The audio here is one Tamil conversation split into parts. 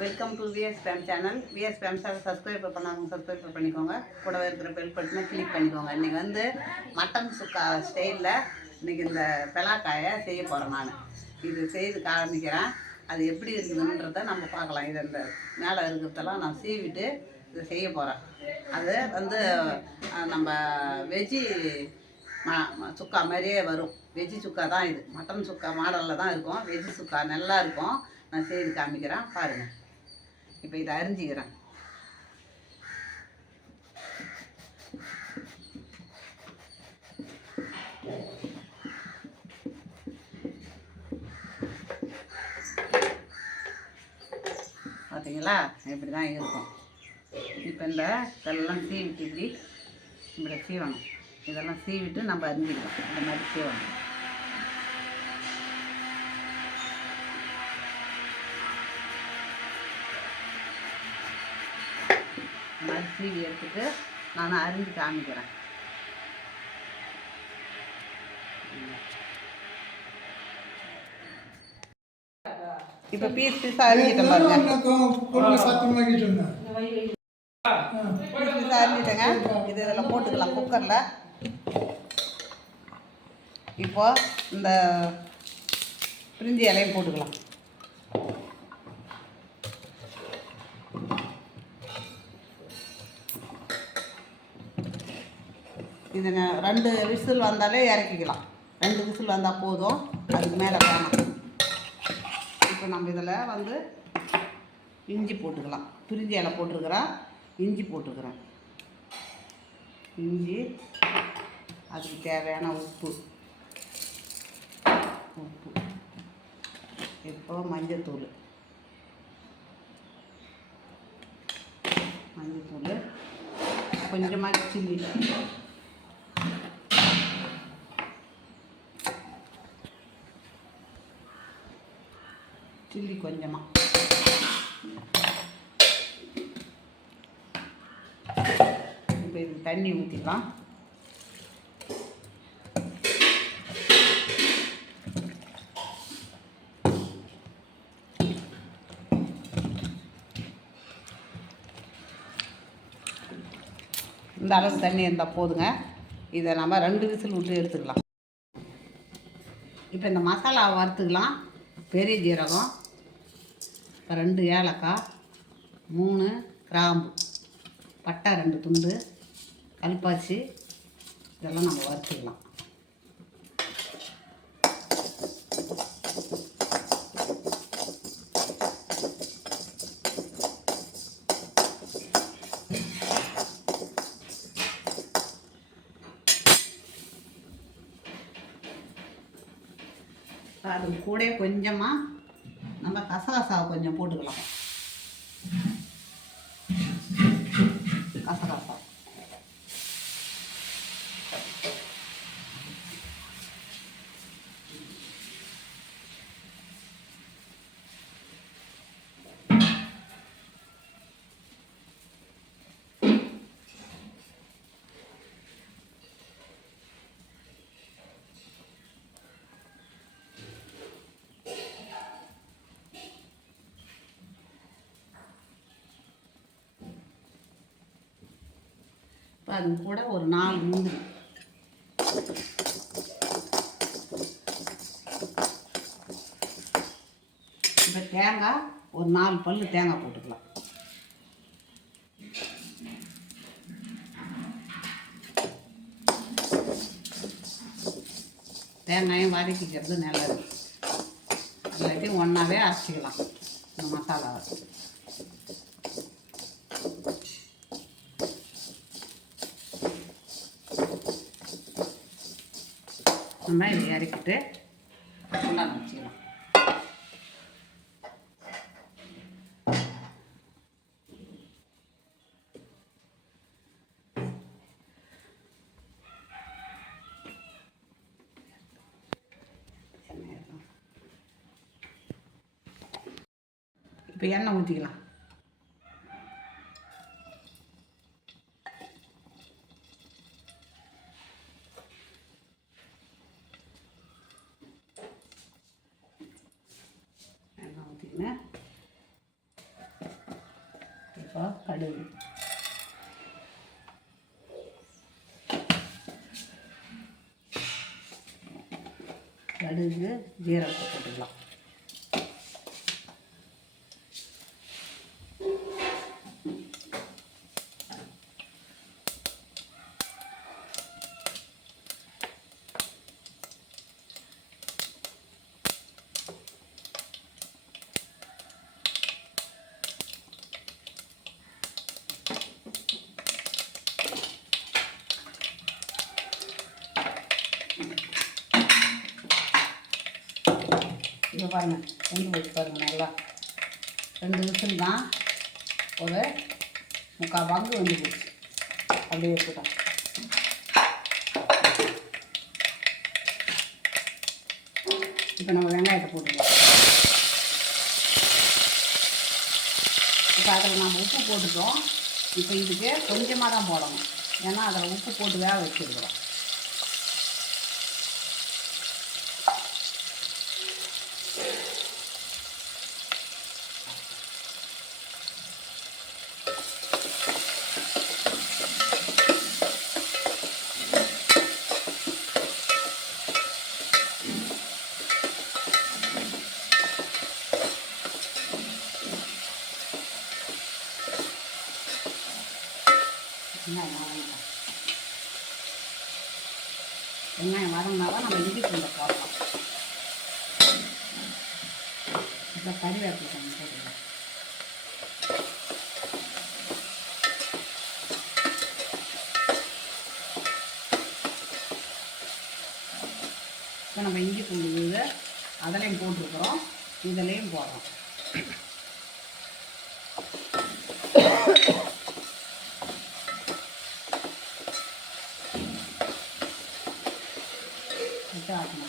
Welcome to VS Fame channel. VS Fame channel subscribe பண்ணாங்க, சப்ஸ்கிரைப் பண்ணிக்கோங்க. கூடவே இருக்கிற பெல் பட்டனை கிளிக் பண்ணிக்கோங்க. இன்றைக்கி வந்து மட்டன் சுக்கா ஸ்டைலில் இன்றைக்கி இந்த பெலாக்காயை செய்ய போகிறேன். நான் இது செய்து காமிக்கிறேன். அது எப்படி இருக்குதுன்றதை நம்ம பார்க்கலாம். இது இந்த மேலே இருக்கிறதெல்லாம் நான் சீவிட்டு இதை செய்ய போகிறேன். அது வந்து நம்ம வெஜ்ஜி சுக்கா மாதிரியே வரும். வெஜ்ஜி சுக்கா தான் இது. மட்டன் சுக்கா மாடலில் தான் இருக்கும். வெஜ்ஜி சுக்கா நல்லா இருக்கும். நான் செய்து காமிக்கிறேன், பாருங்கள். இப்போ இதை அரிஞ்சிக்கிறேன். பார்த்தீங்களா, இப்படி தான் இருக்கும். இப்போ இதெல்லாம் சீவிட்டு இப்படி சீவணும். இதெல்லாம் சீவிட்டு நம்ம அரிஞ்சிக்கலாம். இந்த மாதிரி சீவணும். மாதிரி சீவி எடுத்துட்டு நான் அரிஞ்சு காமிக்கிறேன். இப்போ பீஸ் பீஸாக அரிஞ்சிட்டேன் பாருங்க. பீஸ் பீஸாக அரிஞ்சிட்டேங்க. இது இதில் போட்டுக்கலாம் குக்கரில். இப்போ இந்த பிரிஞ்சி இலையும் போட்டுக்கலாம். இது 2 விசில் வந்தாலே இறக்கிக்கலாம். 2 விசில் வந்தால் போதும், அதுக்கு மேலே வேணாம். இப்போ நம்ம இதில் வந்து இஞ்சி போட்டுக்கலாம். பிரிஞ்சி இலை போட்டிருக்கிறேன், இஞ்சி போட்டுருக்குறேன். இஞ்சி, அதுக்கு தேவையான உப்பு. இப்போ மஞ்சத்தூள் கொஞ்சமாக சில்லி கொஞ்சமாக. இப்போ இது தண்ணி ஊற்றிக்கலாம். இந்த அளவு தண்ணி இருந்தால் போதுங்க. இதை நம்ம 2 விசில் விட்டு எடுத்துக்கலாம். இப்போ இந்த மசாலாவை வறுத்துக்கலாம். பெரிய ஜீரகம், 2 ஏலக்காய், 3 கிராம்பு, பட்டை 2 துண்டு, கல்பாசி, இதெல்லாம் நம்ம வறுத்துக்கலாம். அது கூட கொஞ்சமாக நம்ம கசகசாவை கொஞ்சம் போட்டுக்கலாம். கசகசா அது கூட ஒரு 4 முந்திரி. இப்போ தேங்காய் ஒரு 4 பல்லு தேங்காய் போட்டுக்கலாம். தேங்காயும் வதக்கிக்கிறது நல்லது. எல்லாத்தையும் ஒன்றாவே அரைச்சிக்கலாம் இந்த மசாலாவை. நம்ம இதை இறக்கிட்டு குண்டான வச்சுக்கலாம். இப்போ எண்ணெய் ஊற்றிக்கலாம். கடுகு, கடுகு ஜீரகத்தை போட்டுக்கலாம். இங்கே பாருங்கள், வெந்து போட்டு பாருங்கள் நல்லா. 2 விசில் தான், ஒரு 3/4 பங்கு வெந்து போச்சு. அப்படியே இருக்கட்டும். இப்போ நம்ம வெங்காயத்தை போட்டுக்கலாம். இப்போ அதில் நம்ம உப்பு போட்டுட்டோம். இப்போ இதுக்கு கொஞ்சமாக தான் போடணும், ஏன்னா அதில் உப்பு போட்டு வேக வச்சுருக்கிறோம். வெங்காயம் வரணும்னா தான் நம்ம இஞ்சி பூண்டை போடலாம். இப்போ கறிவேப்பிலை கொஞ்சம் போட்டுக்கலாம். இப்போ நம்ம இஞ்சி பூண்டு விழுது அதிலையும் போட்டிருக்கிறோம், இதிலையும் போடுறோம்.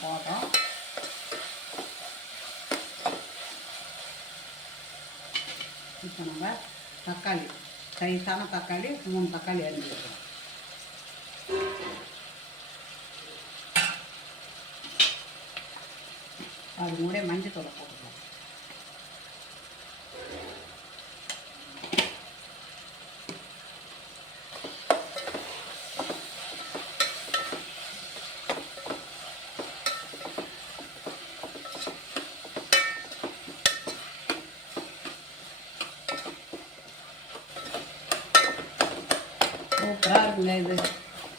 போட்டோம். இப்போ நம்ம தக்காளி, சைஸான தக்காளி 3 தக்காளி அரிஞ்சு வைக்கிறோம். அது கூட மஞ்சத்தூளை போட்டுக்கலாம். சூப்பராக இருக்குங்க இது.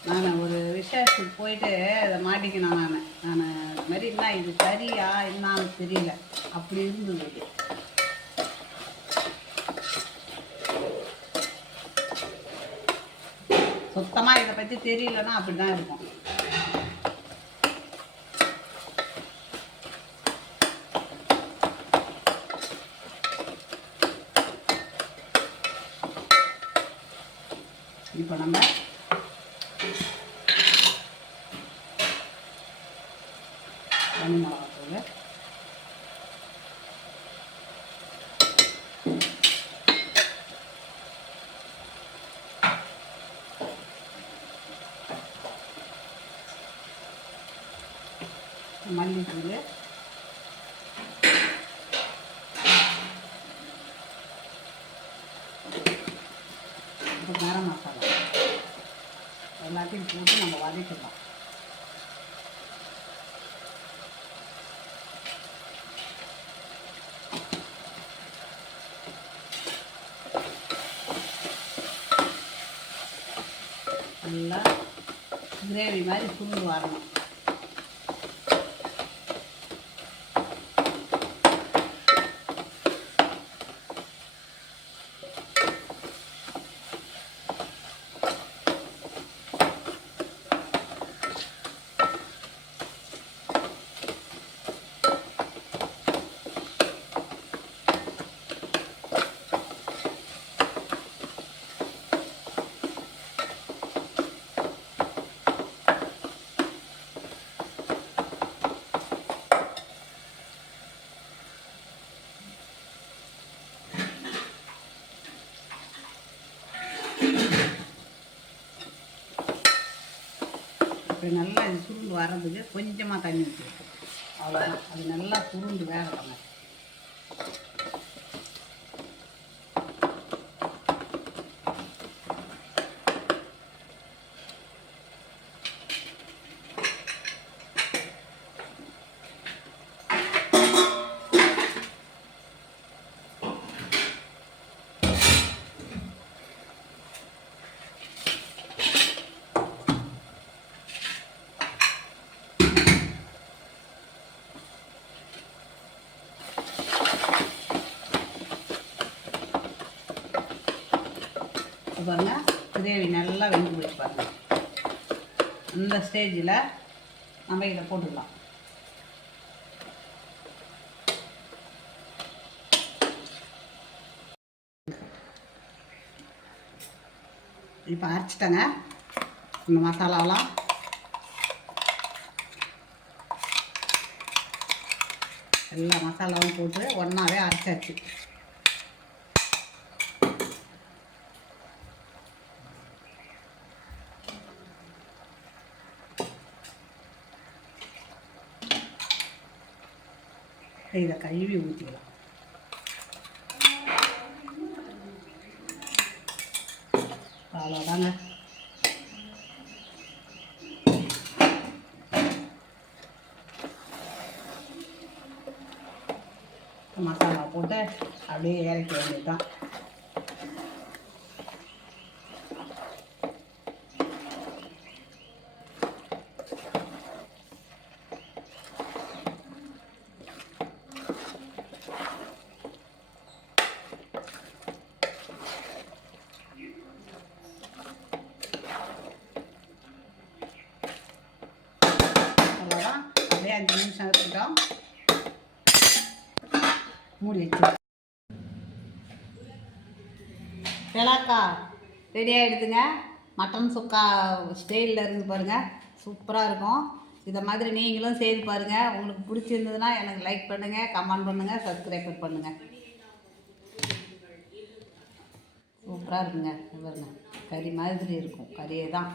நான் ஒரு விசேஷத்துக்கு போயிட்டு அதை மாட்டிக்கணும். நான் இது மாதிரி என்ன இது சரியா என்னான்னு தெரியல, அப்படி இருந்தது இது. சுத்தமாக இதை பற்றி தெரியலன்னா அப்படி தான் இருக்கும். இப்போ நம்ம தனி மிளகாத்தூள், மல்லித்தூள், கரம் மசாலா எல்லாத்தையும் போட்டு நம்ம வதக்கிடலாம். நல்லா கிரேவி மாதிரி சுண்டு வரணும். இப்படி நல்லா இது சுருண்டு வர்றதுக்கு கொஞ்சமாக தண்ணி ஊற்றிருக்கோம். அவ்வளோதான், அது நல்லா சுருண்டு வேகலாங்க. பாருங்கள் கிரேவி நல்லா வெந்து போயிட்டு பாருங்கள். இந்த ஸ்டேஜில் நம்ம இதை போட்டுக்கலாம். இப்போ அரைச்சிட்டேங்க இந்த மசாலாவெலாம். எல்லா மசாலாவும் போட்டு ஒன்றாவே அரைச்சாச்சு. இதை கழுவி ஊற்றிக்கலாம். அவ்வளோதாங்க. மசாலா போட்டு அப்படியே இறக்கி வேண்டியதுதான். அவ்வளோதான். அப்படியே 5 நிமிஷம் இருக்கட்டும். மூடி வச்சு பெலாக்கா ரெடி ஆகிடுதுங்க. மட்டன் சுக்கா ஸ்டைலில் இருக்குது பாருங்கள். சூப்பராக இருக்கும். இதை மாதிரி நீங்களும் செய்து பாருங்கள். உங்களுக்கு பிடிச்சிருந்ததுன்னா எனக்கு லைக் பண்ணுங்கள், கமெண்ட் பண்ணுங்கள், சப்ஸ்கிரைப் பண்ணுங்கள். சூப்பராக இருக்குங்க. பாருங்கள் கறி மாதிரி இருக்கும். கறியே தான்.